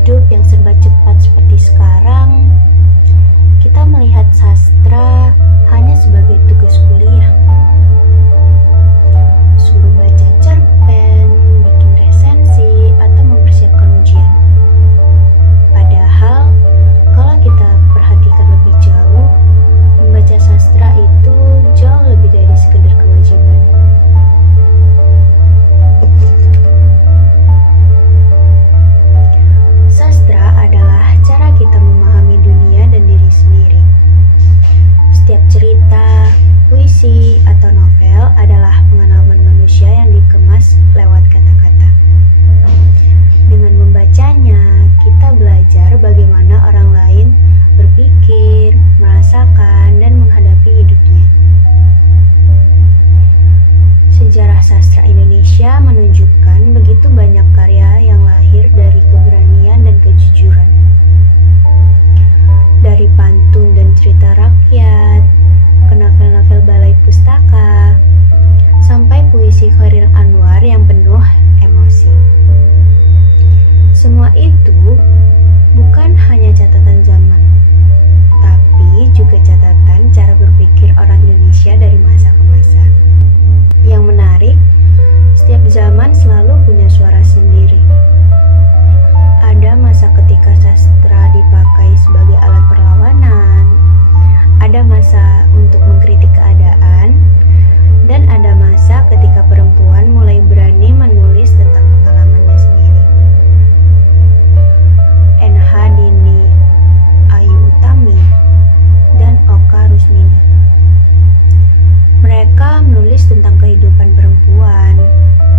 hidup yang serba cepat seperti sekarang, kita melihat sastra hanya sebagai tugas kuliah. Suruh baca cerpen, bikin resensi, atau mempersiapkan ujian. Padahal, kalau kita perhatikan lebih jauh, membaca sastra itu jauh lebih dari sekedar kewajiban. Sastra adalah cara kita memahami dunia dan diri sendiri. Setiap cerita, puisi, atau novel adalah pengalaman manusia yang dikemas lewat kata-kata. Dengan membacanya, kita belajar bagaimana orang lain berpikir, merasakan, dan menghadapi hidupnya. Sejarah sastra Indonesia menunjukkan begitu banyak karya yang lahir dari keberanian dan kejujuran. Dari pantun dan cerita rakyat, ke novel-novel balai pustaka, sampai puisi Chairil Anwar yang penuh emosi. Semua itu bukan hanya catatan zaman, tapi juga catatan cara berpikir orang Indonesia dari masa ke masa. Yang menarik, setiap zaman selalu punya suara sendiri. Ada masa ketika sastra dipakai sebagai alat perlawanan, ada masa untuk mengkritik keadaan, dan ada masa ketika perempuan mulai berani menulis tentang pengalamannya sendiri. N.H. Dini Ayu Utami dan Oka Rusmini. Mereka menulis tentang kehidupan perempuan,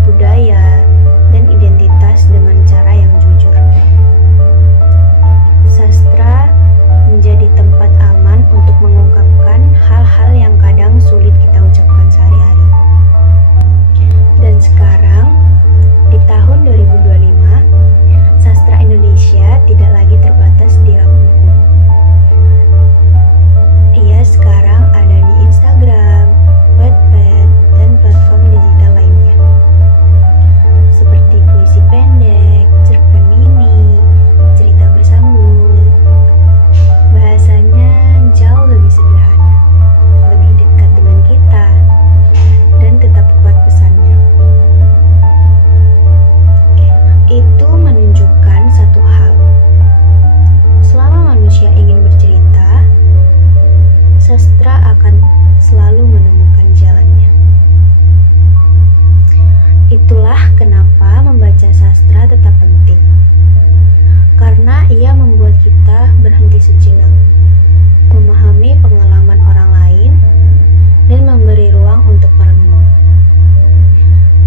budaya, dan identitas dengan cara yang jujur. Sastra menjadi tempat aman untuk mengungkapkan hal-hal yang kadang sulit kita ucapkan sehari-hari. Dan sekarang, di tahun 2025, sastra Indonesia tidak lagi terbatas di rak buku. Ia sekarang ada di Instagram, Wattpad, dan platform digital lainnya. Seperti puisi pendek, cerpen mini, cerita bersambung. Bahasanya jauh lebih sederhana, lebih dekat dengan kita, dan tetap kuat pesannya. Itu menunjukkan satu hal. Selama manusia ingin bercerita, sastra akan selalu menemukan jalannya. Itulah kenapa membaca sastra tetap penting. Karena ia membuat kita berhenti sejenak, memahami pengalaman orang lain, dan memberi ruang untuk merenung.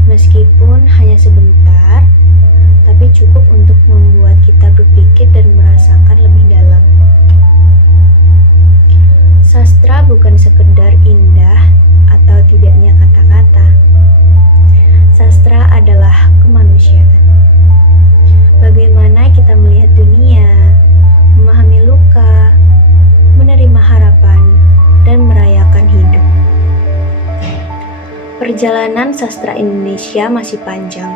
Meskipun hanya sebentar, tapi cukup untuk membuat kita berpikir dan merasakan lebih dalam. Sastra bukan sekedar indah atau tidaknya kata-kata. Sastra adalah kemanusiaan. Bagaimana kita melihat dunia, memahami luka, menerima harapan, dan merayakan hidup. Perjalanan sastra Indonesia masih panjang.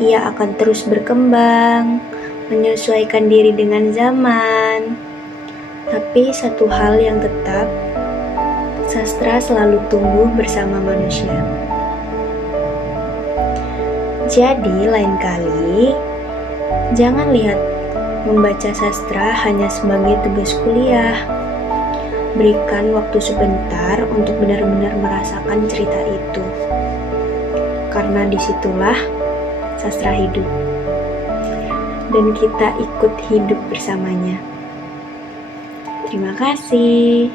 Ia akan terus berkembang, menyesuaikan diri dengan zaman. Tapi satu hal yang tetap, sastra selalu tumbuh bersama manusia. Jadi lain kali, jangan lihat membaca sastra hanya sebagai tugas kuliah. Berikan waktu sebentar untuk benar-benar merasakan cerita itu. Karena disitulah sastra hidup. Dan kita ikut hidup bersamanya. Terima kasih.